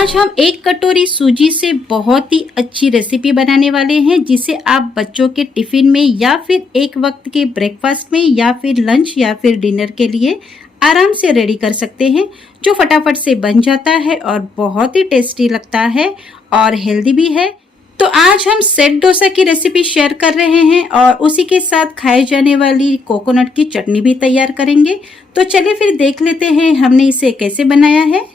आज हम एक कटोरी सूजी से बहुत ही अच्छी रेसिपी बनाने वाले हैं, जिसे आप बच्चों के टिफिन में या फिर एक वक्त के ब्रेकफास्ट में या फिर लंच या फिर डिनर के लिए आराम से रेडी कर सकते हैं, जो फटाफट से बन जाता है और बहुत ही टेस्टी लगता है और हेल्दी भी है। तो आज हम सेट डोसा की रेसिपी शेयर कर रहे हैं और उसी के साथ खाए जाने वाली कोकोनट की चटनी भी तैयार करेंगे। तो चलिए फिर देख लेते हैं हमने इसे कैसे बनाया है।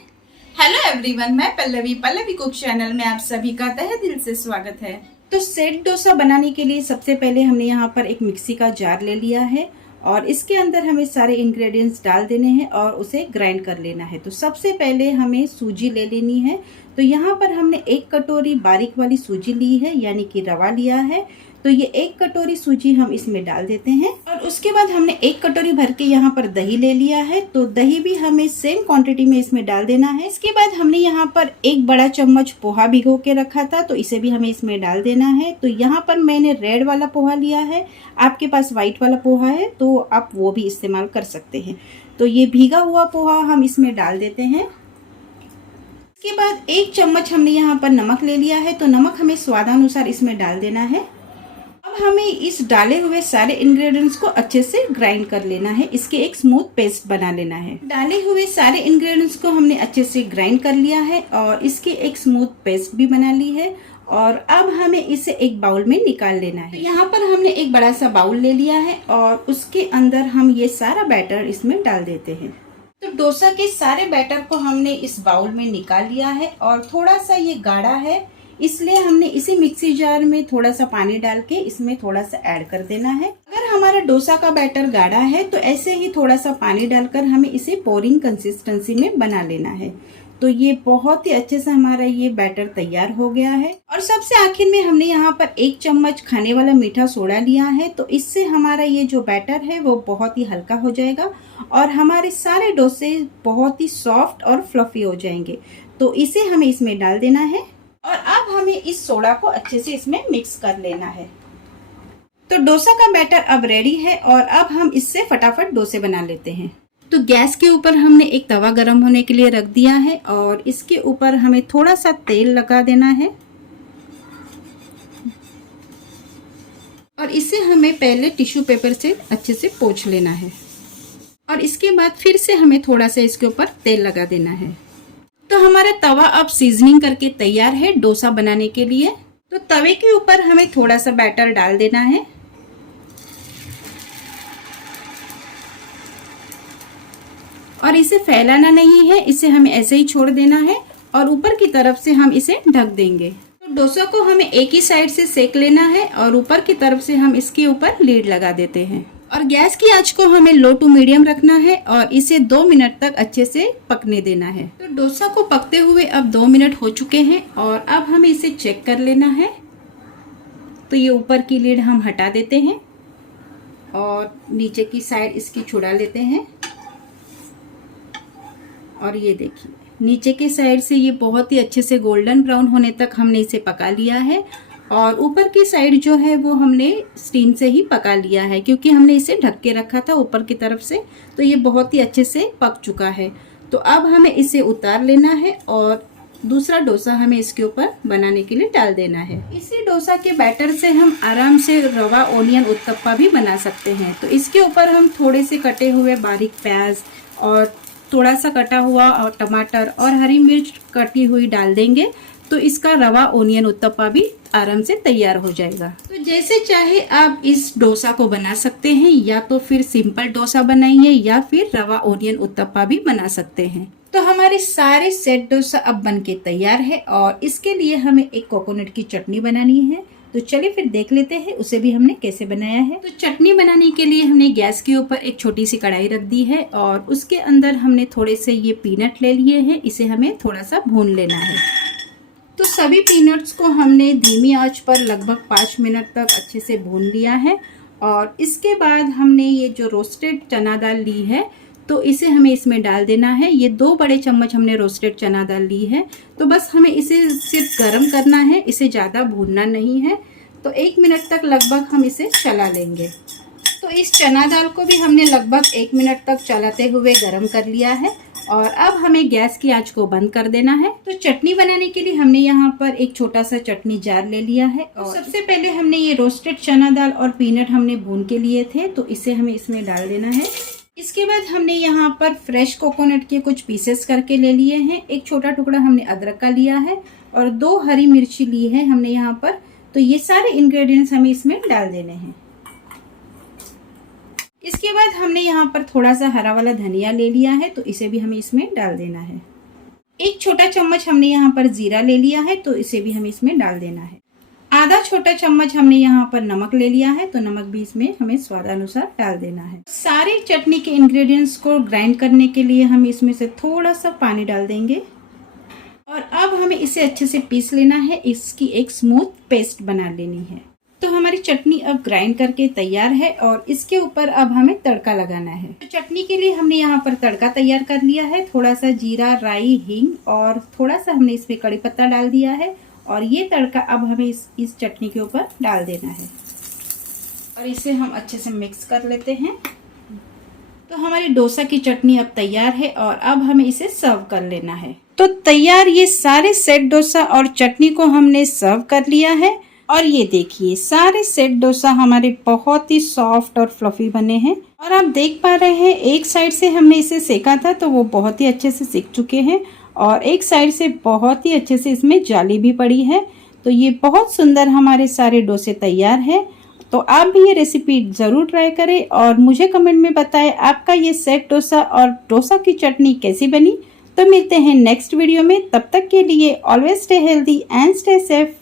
हेलो एवरीवन, मैं पल्लवी कुक चैनल में आप सभी का तहे दिल से स्वागत है। तो सेट डोसा बनाने के लिए सबसे पहले हमने यहाँ पर एक मिक्सी का जार ले लिया है और इसके अंदर हमें सारे इंग्रेडिएंट्स डाल देने हैं और उसे ग्राइंड कर लेना है। तो सबसे पहले हमें सूजी ले लेनी है। तो यहाँ पर हमने एक कटोरी बारीक वाली सूजी ली है, यानी कि रवा लिया है। तो ये एक कटोरी सूजी हम इसमें डाल देते हैं और उसके बाद हमने एक कटोरी भर के यहाँ पर दही ले लिया है। तो दही भी हमें सेम क्वांटिटी में इसमें डाल देना है। इसके बाद हमने यहाँ पर एक बड़ा चम्मच पोहा भिगो के रखा था, तो इसे भी हमें इसमें डाल देना है। तो यहाँ पर मैंने रेड वाला पोहा लिया है, आपके पास व्हाइट वाला पोहा है तो आप वो भी इस्तेमाल कर सकते हैं। तो ये भीगा हुआ पोहा हम इसमें डाल देते हैं। इसके बाद एक चम्मच हमने यहाँ पर नमक ले लिया है, तो नमक हमें स्वादानुसार इसमें डाल देना है। अब हमें इस डाले हुए सारे इंग्रेडिएंट्स को अच्छे से ग्राइंड कर लेना है, इसके एक स्मूथ पेस्ट बना लेना है। डाले हुए सारे इंग्रेडिएंट्स को हमने अच्छे से ग्राइंड कर लिया है और इसके एक स्मूथ पेस्ट भी बना ली है और अब हमें इसे एक बाउल में निकाल लेना है। तो यहाँ पर हमने एक बड़ा सा बाउल ले लिया है और उसके अंदर हम ये सारा बैटर इसमें डाल देते हैं। तो डोसा के सारे बैटर को हमने इस बाउल में निकाल लिया है और थोड़ा सा ये गाढ़ा है, इसलिए हमने इसी मिक्सी जार में थोड़ा सा पानी डाल के इसमें थोड़ा सा ऐड कर देना है। अगर हमारा डोसा का बैटर गाढ़ा है तो ऐसे ही थोड़ा सा पानी डालकर हमें इसे पोरिंग कंसिस्टेंसी में बना लेना है। तो ये बहुत ही अच्छे से हमारा ये बैटर तैयार हो गया है। और सबसे आखिर में हमने यहाँ पर एक चम्मच खाने वाला मीठा सोडा लिया है, तो इससे हमारा ये जो बैटर है वो बहुत ही हल्का हो जाएगा और हमारे सारे डोसे बहुत ही सॉफ्ट और फ्लफी हो जाएंगे। तो इसे हमें इसमें डाल देना है और अब हमें इस सोडा को अच्छे से इसमें मिक्स कर लेना है। तो डोसा का बैटर अब रेडी है और अब हम इससे फटाफट डोसे बना लेते हैं। तो गैस के ऊपर हमने एक तवा गरम होने के लिए रख दिया है और इसके ऊपर हमें थोड़ा सा तेल लगा देना है और इसे हमें पहले टिश्यू पेपर से अच्छे से पोंछ लेना है और इसके बाद फिर से हमें थोड़ा सा इसके ऊपर तेल लगा देना है। तो हमारा तवा अब सीजनिंग करके तैयार है डोसा बनाने के लिए। तो तवे के ऊपर हमें थोड़ा सा बैटर डाल देना है और इसे फैलाना नहीं है, इसे हमें ऐसे ही छोड़ देना है और ऊपर की तरफ से हम इसे ढक देंगे। तो डोसा को हमें एक ही साइड से सेक लेना है और ऊपर की तरफ से हम इसके ऊपर लीड लगा देते हैं और गैस की आंच को हमें लो टू मीडियम रखना है और इसे 2 मिनट तक अच्छे से पकने देना है। तो डोसा को पकते हुए अब 2 मिनट हो चुके हैं और अब हमें इसे चेक कर लेना है। तो ये ऊपर की लीड हम हटा देते हैं और नीचे की साइड इसकी छुड़ा लेते हैं और ये देखिए नीचे के साइड से ये बहुत ही अच्छे से गोल्डन ब्राउन होने तक हमने इसे पका लिया है और ऊपर की साइड जो है वो हमने स्टीम से ही पका लिया है, क्योंकि हमने इसे ढक के रखा था ऊपर की तरफ से। तो ये बहुत ही अच्छे से पक चुका है। तो अब हमें इसे उतार लेना है और दूसरा डोसा हमें इसके ऊपर बनाने के लिए डाल देना है। इसी डोसा के बैटर से हम आराम से रवा ओनियन उत्तप्पा भी बना सकते हैं। तो इसके ऊपर हम थोड़े से कटे हुए बारीक प्याज और थोड़ा सा कटा हुआ और टमाटर और हरी मिर्च कटी हुई डाल देंगे, तो इसका रवा ओनियन उत्तप्पा भी आराम से तैयार हो जाएगा। तो जैसे चाहे आप इस डोसा को बना सकते हैं, या तो फिर सिंपल डोसा बनाइए या फिर रवा ओनियन उत्तप्पा भी बना सकते हैं। तो हमारे सारे सेट डोसा अब बन के तैयार है और इसके लिए हमें एक कोकोनट की चटनी बनानी है। तो चलिए फिर देख लेते हैं उसे भी हमने कैसे बनाया है। तो चटनी बनाने के लिए हमने गैस के ऊपर एक छोटी सी कढ़ाई रख दी है और उसके अंदर हमने थोड़े से ये पीनट ले लिए हैं, इसे हमें थोड़ा सा भून लेना है। तो सभी पीनट्स को हमने धीमी आंच पर लगभग 5 मिनट तक अच्छे से भून लिया है और इसके बाद हमने ये जो रोस्टेड चना दाल ली है तो इसे हमें इसमें डाल देना है। ये 2 बड़े चम्मच हमने रोस्टेड चना दाल ली है। तो बस हमें इसे सिर्फ गर्म करना है, इसे ज़्यादा भूनना नहीं है। तो 1 मिनट तक लगभग हम इसे चला लेंगे। तो इस चना दाल को भी हमने लगभग 1 मिनट तक चलाते हुए गर्म कर लिया है और अब हमें गैस की आंच को बंद कर देना है। तो चटनी बनाने के लिए हमने यहाँ पर एक छोटा सा चटनी जार ले लिया है। और सबसे पहले हमने ये रोस्टेड चना दाल और पीनट हमने भून के लिए थे, तो इसे हमें इसमें डाल देना है। इसके बाद हमने यहाँ पर फ्रेश कोकोनट के कुछ पीसेस करके ले लिए हैं। एक छोटा टुकड़ा हमने अदरक का लिया है और 2 हरी मिर्ची ली है हमने यहाँ पर। तो ये सारे इंग्रेडिएंट्स हमें इसमें डाल देने हैं। इसके बाद हमने यहाँ पर थोड़ा सा हरा वाला धनिया ले लिया है, तो इसे भी हमें इसमें डाल देना है। एक छोटा चम्मच हमने यहाँ पर जीरा ले लिया है, तो इसे भी हमें इसमें डाल देना है। आधा छोटा चम्मच हमने यहाँ पर नमक ले लिया है, तो नमक भी इसमें हमें स्वादानुसार डाल देना है। सारे चटनी के इंग्रेडिएंट्स को ग्राइंड करने के लिए हम इसमें से थोड़ा सा पानी डाल देंगे और अब हमें इसे अच्छे से पीस लेना है। इसकी एक स्मूथ पेस्ट बना लेनी है। तो हमारी चटनी अब ग्राइंड करके तैयार है और इसके ऊपर अब हमें तड़का लगाना है। तो चटनी के लिए हमने यहाँ पर तड़का तैयार कर लिया है। थोड़ा सा जीरा, राई, हींग और थोड़ा सा हमने इसमें कड़ी पत्ता डाल दिया है और ये तड़का अब हमें इस चटनी के ऊपर डाल देना है और इसे हम अच्छे से मिक्स कर लेते हैं। तो हमारी डोसा की चटनी अब तैयार है और अब हमें इसे सर्व कर लेना है। तो तैयार ये सारे सेट डोसा और चटनी को हमने सर्व कर लिया है और ये देखिए सारे सेट डोसा हमारे बहुत ही सॉफ्ट और फ्लफी बने हैं। और आप देख पा रहे हैं एक साइड से हमने इसे सेका था तो वो बहुत ही अच्छे से सिक चुके हैं और एक साइड से बहुत ही अच्छे से इसमें जाली भी पड़ी है। तो ये बहुत सुंदर हमारे सारे डोसे तैयार हैं। तो आप भी ये रेसिपी ज़रूर ट्राई करें और मुझे कमेंट में बताएं आपका ये सेट डोसा और डोसा की चटनी कैसी बनी। तो मिलते हैं नेक्स्ट वीडियो में, तब तक के लिए always stay healthy and stay safe.